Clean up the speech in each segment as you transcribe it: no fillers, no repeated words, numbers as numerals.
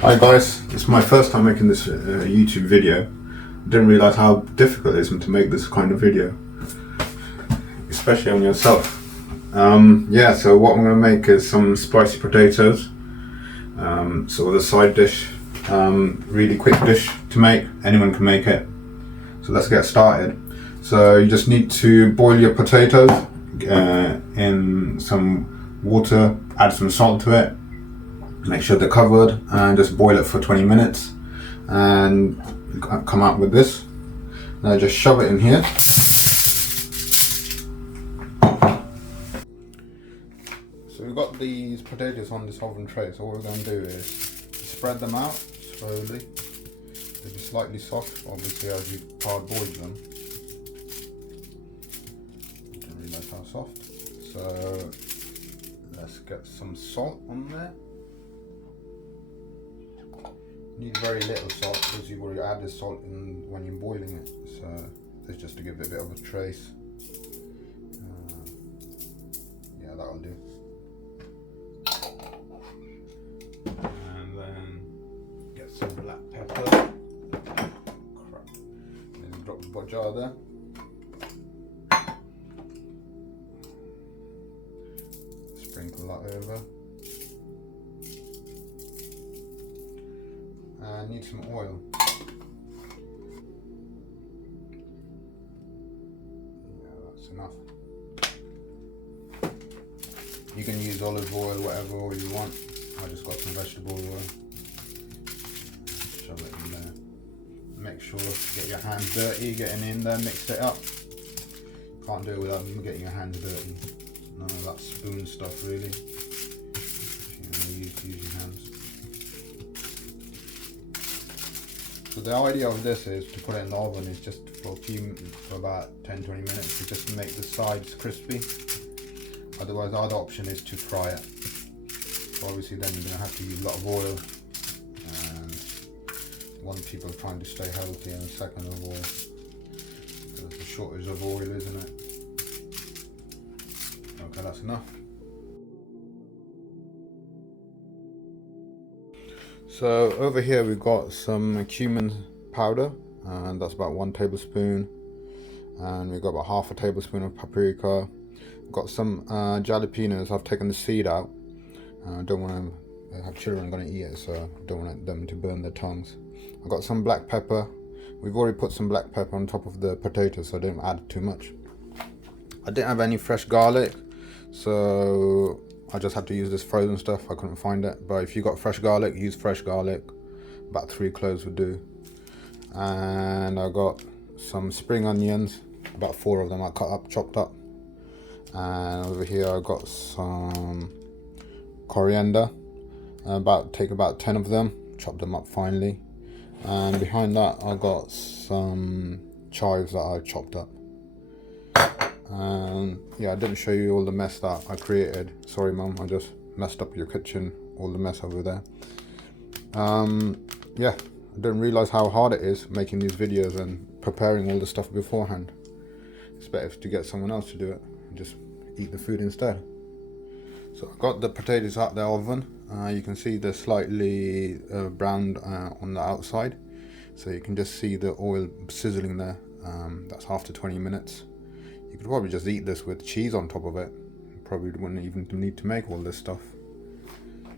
Hi guys, it's my first time making this YouTube video. I didn't realise how difficult it is to make this kind of video, especially on yourself. So what I'm going to make is some spicy potatoes. So the side dish, really quick dish to make, anyone can make it. So let's get started. So you just need to boil your potatoes in some water, add some salt to it. Make sure they're covered and just boil it for 20 minutes and come out with this. Now just shove it in here. So we've got these potatoes on this oven tray, so what we're going to do is spread them out slowly. They'll be slightly soft, obviously, as you parboiled them. I didn't realise how soft. So let's get some salt on there. Need very little salt because you've already added salt in when you're boiling it, so it's just to give it a bit of a trace. Yeah, that'll do. And then get some black pepper. Crap. Then drop the jar there. Sprinkle that over. And need some oil. Yeah, that's enough. You can use olive oil, whatever oil you want. I just got some vegetable oil. Shove it in there. Make sure to get your hands dirty, getting in there, mix it up. Can't do it without getting your hands dirty. None of that spoon stuff really. If you're going to use your hands. So the idea of this is to put it in the oven is just for about 10-20 minutes to just make the sides crispy. Otherwise, the other option is to fry it. So obviously then you're going to have to use a lot of oil, and one, people are trying to stay healthy, and second of all, there's a shortage of oil, isn't it? Okay, that's enough. So over here we've got some cumin powder, and that's about 1 tablespoon, and we've got about half a tablespoon of paprika. We've got some jalapenos. I've taken the seed out. I don't want to have children going to eat it, so I don't want them to burn their tongues. I've got some black pepper. We've already put some black pepper on top of the potatoes, so I didn't add too much. I didn't have any fresh garlic, so I just had to use this frozen stuff. I couldn't find it, but if you got fresh garlic, use fresh garlic. About 3 cloves would do. And I got some spring onions, about 4 of them I cut up, chopped up. And over here I got some coriander. Take about 10 of them, chop them up finely. And behind that I got some chives that I chopped up. And yeah, I didn't show you all the mess that I created. Sorry mum, I just messed up your kitchen, all the mess over there. Yeah, I didn't realize how hard it is making these videos and preparing all the stuff beforehand. It's better to get someone else to do it and just eat the food instead. So I got the potatoes out the oven. You can see they're slightly browned on the outside, so you can just see the oil sizzling there. That's after 20 minutes. You could probably just eat this with cheese on top of it. You probably wouldn't even need to make all this stuff.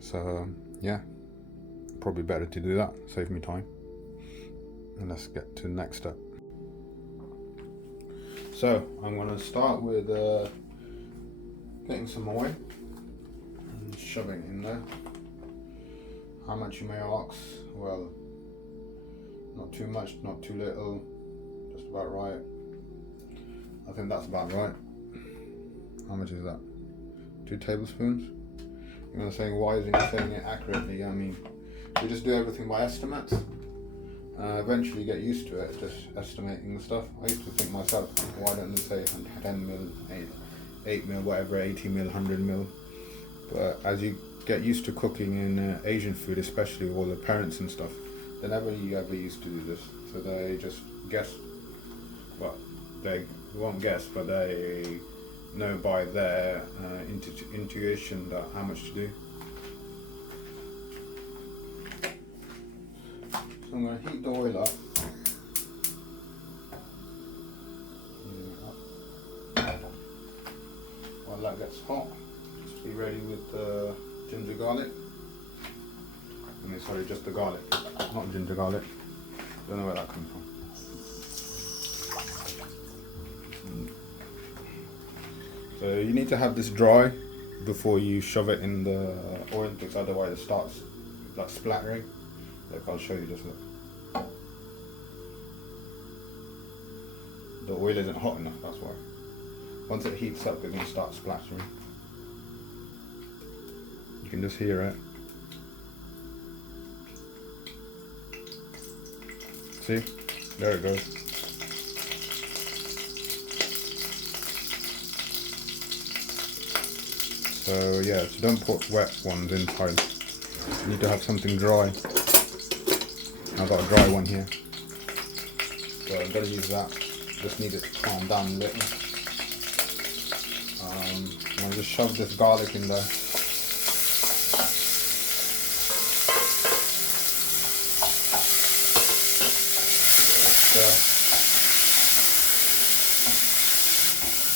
So yeah, probably better to do that, save me time. And let's get to the next step. So I'm going to start with getting some oil and shoving it in there. How much, you may ask? Well, not too much, not too little, just about right. I think that's about right. How much is that? 2 tablespoons? You're going to say, why isn't he saying it accurately? I mean, we just do everything by estimates. Eventually get used to it, just estimating the stuff. I used to think myself, why don't they say 10 mil, 8 mil, whatever, 80 mil, 100 mil. But as you get used to cooking in Asian food, especially all the parents and stuff, they never ever used to do this. So they just guess, well, they won't guess, but they know by their intuition that how much to do. So I'm going to heat the oil up. While that gets hot, just be ready with the ginger garlic. I mean, sorry, just the garlic, not ginger garlic. Don't know where that comes from. So you need to have this dry before you shove it in the oil, because otherwise it starts like splattering. Look, I'll show you, just look. The oil isn't hot enough, that's why. Once it heats up, it's going to start splattering. You can just hear it. See? There it goes. So yeah, so don't put wet ones inside. You need to have something dry. I've got a dry one here. So I'm going to use that. Just need it to calm down a little. I'm going to just shove this garlic in there.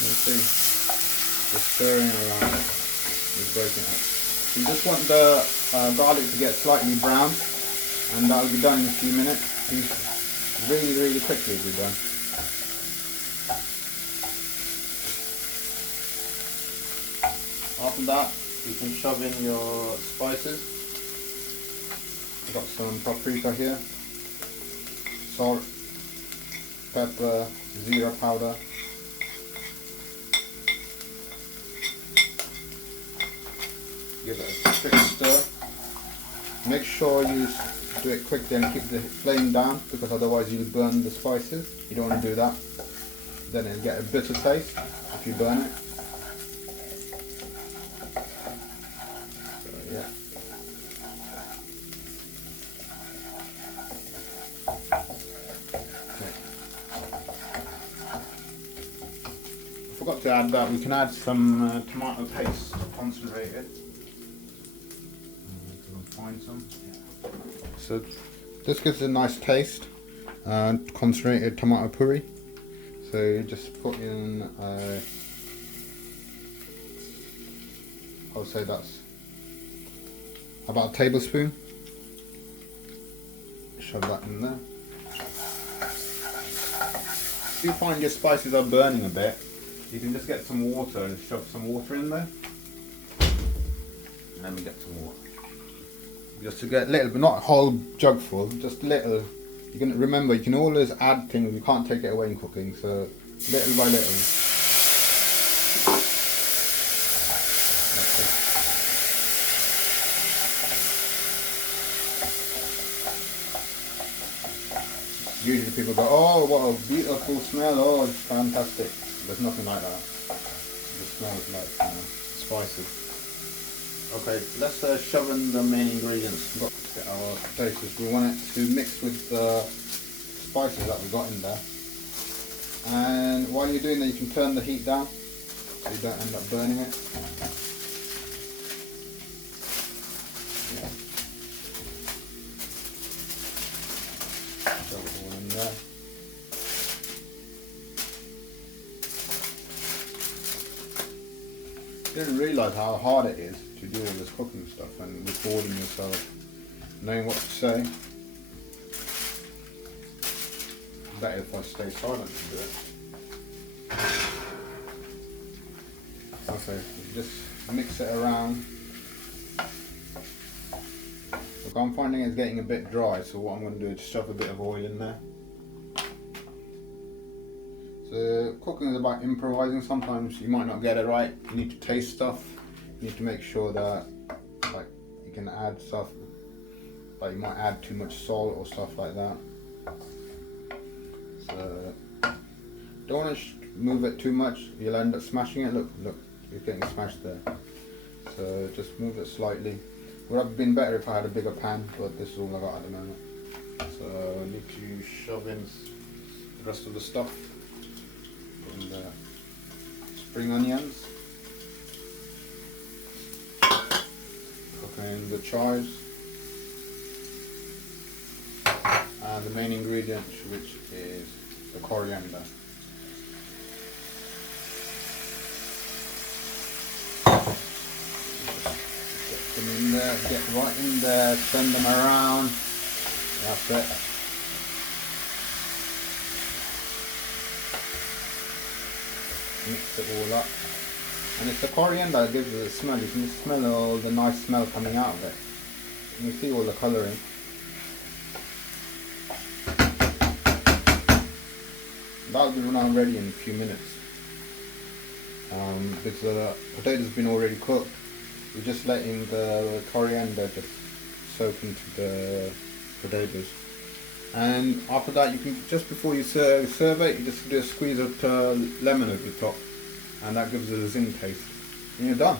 You see, just stirring around, just breaking up. You just want the garlic to get slightly brown, and that'll be done in a few minutes. Really quickly be done. After that, you can shove in your spices. I've got some paprika here, salt, pepper, zira powder. Give it a quick stir. Make sure you do it quickly and keep the flame down, because otherwise you'll burn the spices. You don't want to do that. Then it'll get a bitter taste if you burn it. So yeah. Okay. I forgot to add that we can add some tomato paste, concentrated. Find some. Yeah. So this gives a nice taste, concentrated tomato puree. So you just put in, I'll say that's about a tablespoon. Shove that in there. If you find your spices are burning a bit, you can just get some water and shove some water in there. And let me get some water. Just to get a little, but not a whole jug full, just little. You can remember, you can always add things, you can't take it away in cooking, so little by little. Usually people go, oh, what a beautiful smell, oh, it's fantastic. There's nothing like that. The smell is like spices. Okay, let's shove in the main ingredients. We've got to get our potatoes. We want it to mix with the spices that we got in there. And while you're doing that, you can turn the heat down so you don't end up burning it. Yeah. Shove it all in there. Didn't realise how hard it is to do all this cooking stuff and recording yourself, knowing what to say. Better if I stay silent and do it. Okay, just mix it around. Look, I'm finding it's getting a bit dry, so what I'm going to do is shove a bit of oil in there. So cooking is about improvising. Sometimes you might not get it right. You need to taste stuff. You need to make sure that like you can add stuff, like you might add too much salt or stuff like that. So don't want to move it too much. You'll end up smashing it. Look, you're getting smashed there. So just move it slightly. Would have been better if I had a bigger pan, but this is all I got at the moment. So I need to shove in the rest of the stuff. Put in the spring onions. Cook in the chives. and the main ingredient, which is the coriander. Get them in there, get right in there, send them around. That's it. Mix it all up. And it's the coriander that gives it the smell. You can smell all the nice smell coming out of it. You can see all the colouring. That'll be now ready in a few minutes. Because the potatoes have been already cooked. We're just letting the coriander just soak into the potatoes. And after that, you can, just before you serve it, you just do a squeeze of lemon over the top. And that gives it a zing taste. And you're done.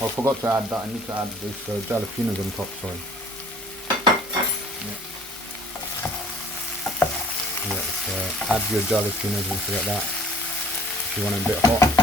Oh, I forgot to add that. I need to add this jalapenos on top, sorry. Yeah, add your jalapenos, don't forget that. If you want it a bit hot.